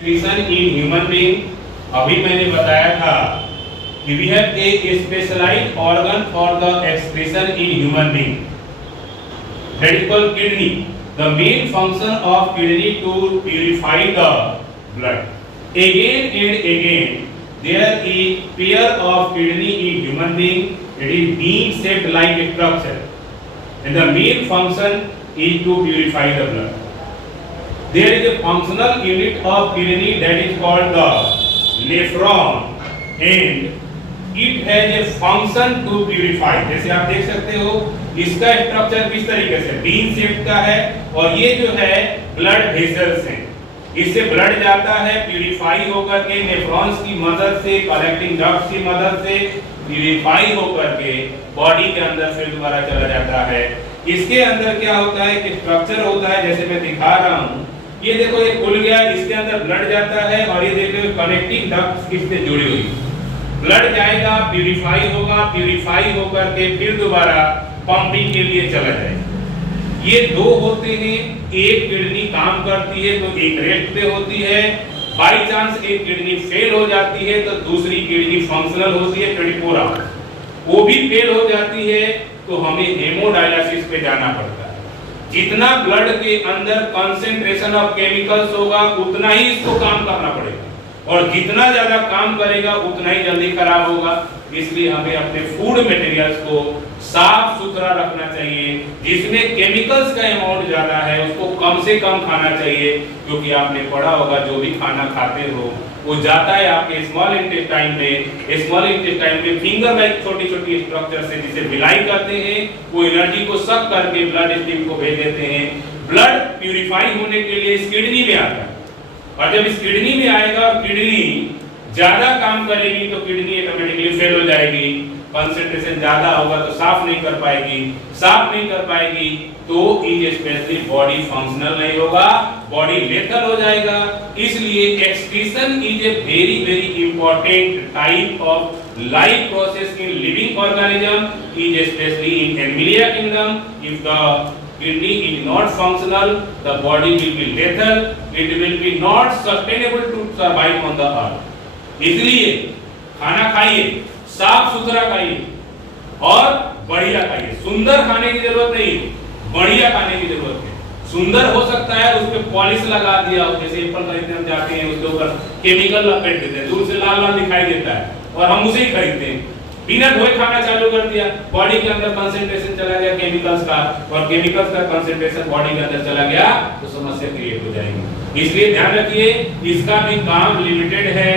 Excretion in human being, अभी मैंने बताया था कि we have a specialized organ for the excretion in human being, that is called kidney. The main function of kidney to purify the blood. Again and again there is pair of kidney in human being. It is bean shaped like a structure and the main function is to purify the blood. There is a functional unit of kidney that is called the nephron and it has a function to purify. जैसे आप देख सकते हो इसका structure किस तरीके से bean shape का है और ये जो है ब्लड वेसल्स हैं, इससे ब्लड जाता है प्यूरिफाई होकर के नेफ्रॉन्स की मदद से, कलेक्टिंग डक्ट्स की मदद से प्यूरिफाई होकर के बॉडी के अंदर फिर दोबारा चला जाता है. इसके अंदर क्या होता है कि स्ट्रक्चर होता है जैसे मैं दिखा रहा हूँ. ये देखो ये खुल गया, इसके अंदर ब्लड जाता है और ये देखो कनेक्टिंग डक्ट्स इससे जुड़ी हुई. ब्लड जाएगा, प्यूरिफाई होगा, प्यूरिफाई होकर के फिर दोबारा पंपिंग के लिए चला जाएगा. ये दो होते हैं, एक किडनी काम करती है तो एक रेस्ट पे होती है. बाई चांस एक किडनी फेल हो जाती है तो दूसरी किडनी फंक्शनल होती है 24 आवर्स. वो भी फेल हो जाती है तो हमें हेमोडायलिसिस पे जाना पड़ता है. जितना ब्लड के अंदर कंसंट्रेशन ऑफ केमिकल्स होगा उतना ही इसको काम करना पड़ेगा और जितना ज्यादा काम करेगा उतना ही जल्दी खराब होगा. इसलिए हमें अपने फूड मटेरियल्स को साफ सुथरा रखना चाहिए. जिसमें केमिकल्स का अमाउंट ज्यादा है उसको कम से कम खाना चाहिए, क्योंकि आपने पढ़ा होगा जो भी खाना खाते हो वो जाता है आपके स्मॉल इंटेस्टाइन में. स्मॉल इंटेस्टाइन में फिंगर लाइक छोटी छोटी स्ट्रक्चर से जिसे विलाई करते हैं वो एनर्जी को सक करके ब्लड स्ट्रीम को भेज देते हैं. ब्लड प्यूरिफाई होने के लिए इस किडनी में आता है और जब इस किडनी में आएगा और किडनी ज्यादा काम करेगी तो किडनी ऑटोमेटिकली फेल हो जाएगी. कंसंट्रेशन ज्यादा होगा तो साफ नहीं कर पाएगी, साफ नहीं कर पाएगी तो इज स्पेशली बॉडी फंक्शनल नहीं होगा, बॉडी लेथल हो जाएगा. इसलिए excretion is a very very important type of life process in living organism, is specially in Animalia kingdom. If the kidney is not functional, the body will be lethal, it will be not sustainable to survive on the earth. इसलिए खाना खाइए, साफ सुथरा खाइए और बढ़िया खाइए. सुंदर खाने की जरूरत नहीं, बढ़िया खाने की जरूरत है. सुंदर हो सकता है उस पे पॉलिश लगा दिया हो, जैसे एप्पल खरीदने हम जाते हैं उसके ऊपर केमिकल लपेट देते हैं, दूर से लाल लाल दिखाई देता है और हम उसे ही खरीदते हैं. बिना धोए खाना चालू कर दिया, बॉडी के अंदर कंसंट्रेशन चला गया केमिकल्स का और केमिकल्स का कंसंट्रेशन बॉडी के अंदर चला गया तो समस्या क्रिएट हो जाएगी. इसलिए ध्यान रखिए इसका भी काम लिमिटेड है.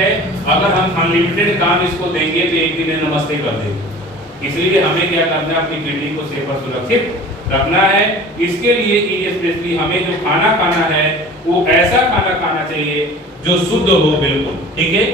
अगर हम अनलिमिटेड काम इसको देंगे तो एक दिन नमस्ते कर देंगे. इसलिए हमें क्या करना है, अपनी किडनी को सेफ और सुरक्षित रखना है. इसके लिए स्पेशली हमें जो खाना खाना है वो ऐसा खाना खाना चाहिए जो शुद्ध हो बिल्कुल. ठीक है.